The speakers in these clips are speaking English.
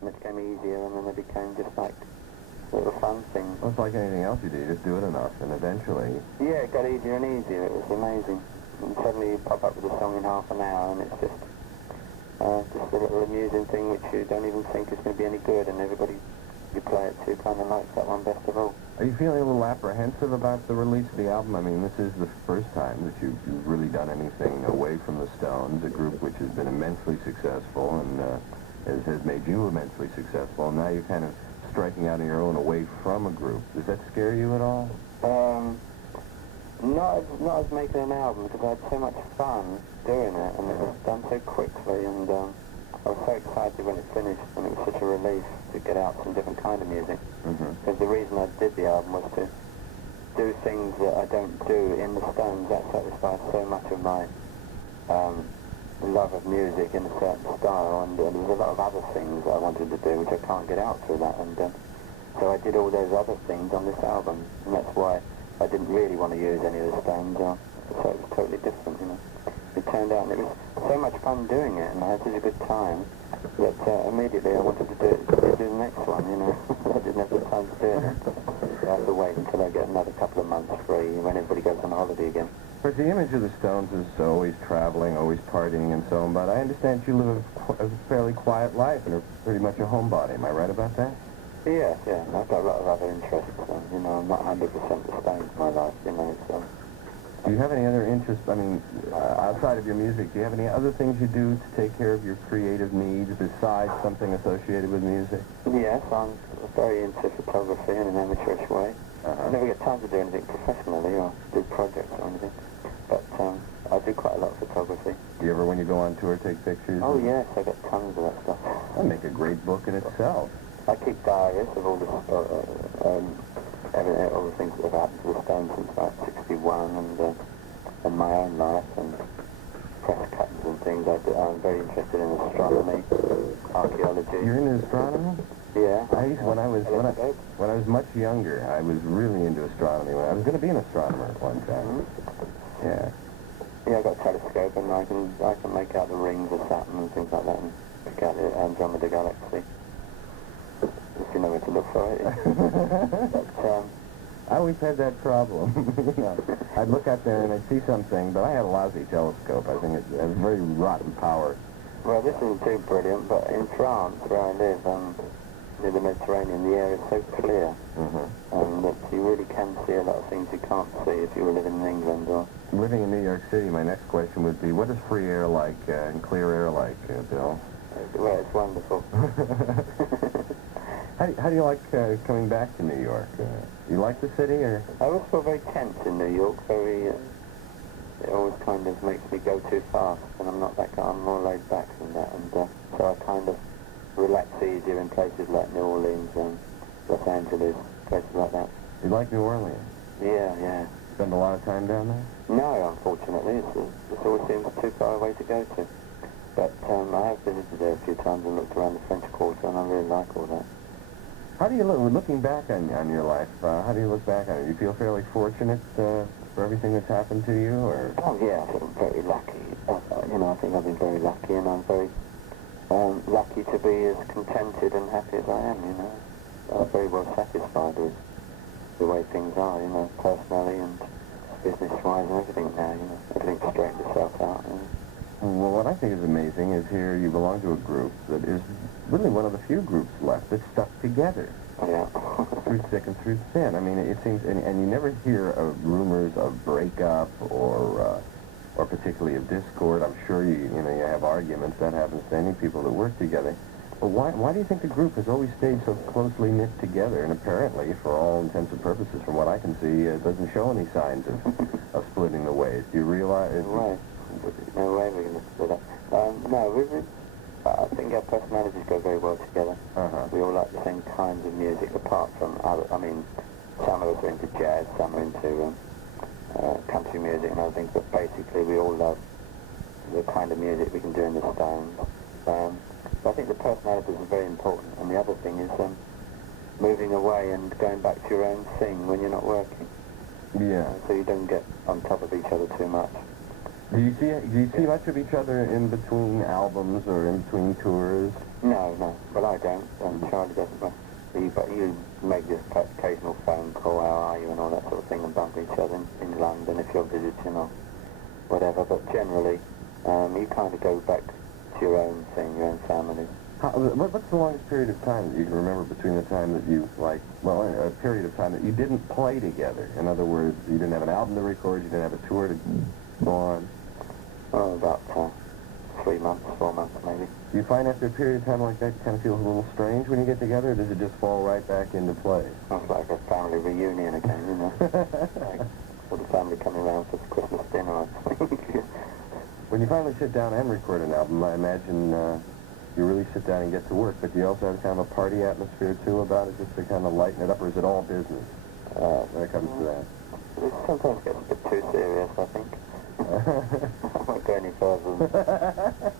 and it became easier, and then they became just like little fun things. Well, it's like anything else you do. You just do it enough, and eventually... Yeah, it got easier and easier. It was amazing. And suddenly you pop up with a song in half an hour, and it's just a little amusing thing which you don't even think is going to be any good, and everybody you play it to kind of likes that one best of all. Are you feeling a little apprehensive about the release of the album? I mean, this is the first time that you've really done anything away from the Stones, a group which has been immensely successful and has made you immensely successful, and now you're kind of striking out on your own away from a group. Does that scare you at all? Not as making an album, because I had so much fun doing it, and it was done so quickly, and I was so excited when it finished, and it was such a relief to get out some different kind of music. Because the reason I did the album was to do things that I don't do in the Stones. That satisfies so much of my love of music in a certain style, and there was a lot of other things that I wanted to do which I can't get out through that, and so I did all those other things on this album, and that's why I didn't really want to use any of the Stones, so it was totally different, you know. It turned out, and it was so much fun doing it, and I had such a good time that immediately I wanted to do the next one, you know. I didn't have the time to do it. I have to wait until I get another couple of months free when everybody goes on holiday again. But the image of the Stones is always traveling, always partying and so on, but I understand you live a fairly quiet life and are pretty much a homebody. Am I right about that? Yeah. I've got a lot of other interests, you know. I'm not 100% the Stones in my life, you know, so... Do you have any other interests, I mean, outside of your music, do you have any other things you do to take care of your creative needs besides something associated with music? Yes, I'm very into photography in an amateurish way. I never get time to do anything professionally or do projects or anything, but I do quite a lot of photography. Do you ever, when you go on tour, take pictures? Oh, yes, I got tons of that stuff. That'd make a great book in itself. I keep diaries of all the all the things that have happened to the Stones since about 61, and my own life, and press cuttings and things. I'm very interested in astronomy, archaeology. You're into astronomy? Yeah. When I was much younger, I was really into astronomy. I was going to be an astronomer at one time. Yeah. Yeah, I've got a telescope, and I can make out the rings of Saturn and things like that, and pick out the Andromeda Galaxy. If you know where to look for it. But, I always had that problem. You know, I'd look out there and I'd see something, but I had a lousy telescope. I think it has very rotten power. Well, this isn't too brilliant, but in France, where I live, near the Mediterranean, the air is so clear, and that you really can see a lot of things you can't see if you were living in England. Or living in New York City, my next question would be, what is free air like and clear air like, Bill? Well, it's wonderful. How do you like coming back to New York? You like the city, or? I always feel very tense in New York. It always kind of makes me go too fast, and I'm not that guy. I'm more laid back than that, and so I kind of relax easier in places like New Orleans and Los Angeles, places like that. You like New Orleans? Yeah. Spend a lot of time down there? No, unfortunately. It always seems too far away to go to. But I have visited there a few times and looked around the French Quarter, and I really like all that. How do you look, looking back on your life, how do you look back on it? Do you feel fairly fortunate for everything that's happened to you, or? Oh, yeah, I feel very lucky. You know, I think I've been very lucky, and I'm very lucky to be as contented and happy as I am, you know. I'm very well satisfied with the way things are, you know, personally and business-wise and everything now, you know. Everything straightened itself out, you know. Well, what I think is amazing is here you belong to a group that is really one of the few groups left that stuck together. Yeah. Through thick and through thin. I mean, it seems, and you never hear of rumors of breakup or particularly of discord. I'm sure you have arguments. That happens to any people that work together. But why do you think the group has always stayed so closely knit together? And apparently, for all intents and purposes, from what I can see, it doesn't show any signs of splitting the ways. Do you realize? Right. No way we're going to split up. No, I think our personalities go very well together. We all like the same kinds of music, apart from other, I mean, some of us are into jazz, some are into country music and other things, but basically we all love the kind of music we can do in the Stones. So I think the personalities are very important, and the other thing is moving away and going back to your own thing when you're not working. Yeah. So you don't get on top of each other too much. Do you see much of each other in between albums or in between tours? No, no. Well, I don't, and Charlie doesn't. But you make this occasional phone call, how are you, and all that sort of thing, and bump each other in London if you're visiting or whatever. But generally, you kind of go back to your own thing, your own family. What's the longest period of time that you can remember between the time that you, a period of time that you didn't play together? In other words, you didn't have an album to record, you didn't have a tour to go on? Oh, about 3 months, 4 months maybe. Do you find after a period of time like that it kind of feels a little strange when you get together, or does it just fall right back into place? It's like a family reunion again, you know? Like all the family coming around for the Christmas dinner, I think. When you finally sit down and record an album, I imagine you really sit down and get to work, but do you also have kind of a party atmosphere, too, about it, just to kind of lighten it up, or is it all business when it comes to that? It sometimes gets a bit too serious, I think. I won't go any further than that.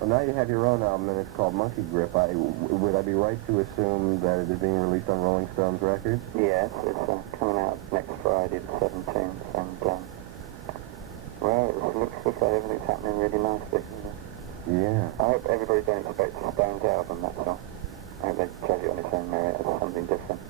Well, now you have your own album, and it's called Monkey Grip. Would I be right to assume that it is being released on Rolling Stones Records? Yes, it's coming out next Friday, the 17th, and, well, it looks like everything's happening really nicely. Yeah. I hope everybody don't expect a Stones album, that's all. I hope they judge it on its own merit as something different.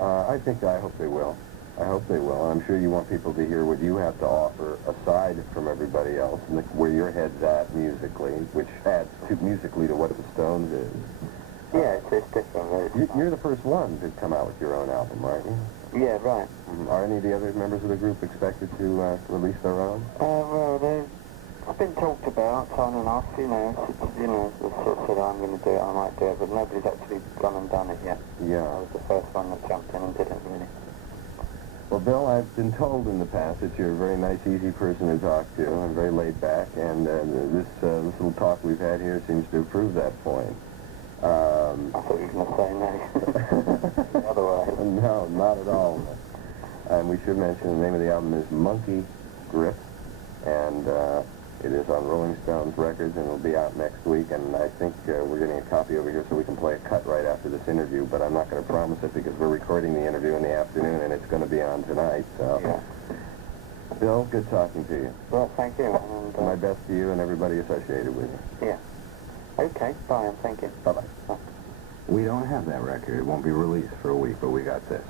I hope they will. I hope they will. And I'm sure you want people to hear what you have to offer aside from everybody else, and where your head's at musically, which adds musically to what the Stones is. Yeah, it's different. You're the first one to come out with your own album, aren't you? Yeah, right. Are any of the other members of the group expected to release their own? Well, it's been talked about on and off, you know. The sort of said, I'm going to do it, I might do it, but nobody's actually gone and done it yet. Yeah. I was the first one that jumped in and did it, really. Well, Bill, I've been told in the past that you're a very nice, easy person to talk to and very laid back, and this little talk we've had here seems to prove that point. I thought you were going to say no. Otherwise. No, not at all. And we should mention the name of the album is Monkey Grip, and it is on Rolling Stones Records, and it'll be out next week, and I think we're getting a copy over here so we can play a cut right after this interview, but I'm not going to promise it because we're recording the interview in the afternoon, and it's going to be on tonight, so. Yeah. Bill, good talking to you. Well, thank you. And, my best to you and everybody associated with you. Yeah. Okay, bye, and thank you. Bye-bye. Bye. We don't have that record. It won't be released for a week, but we got this.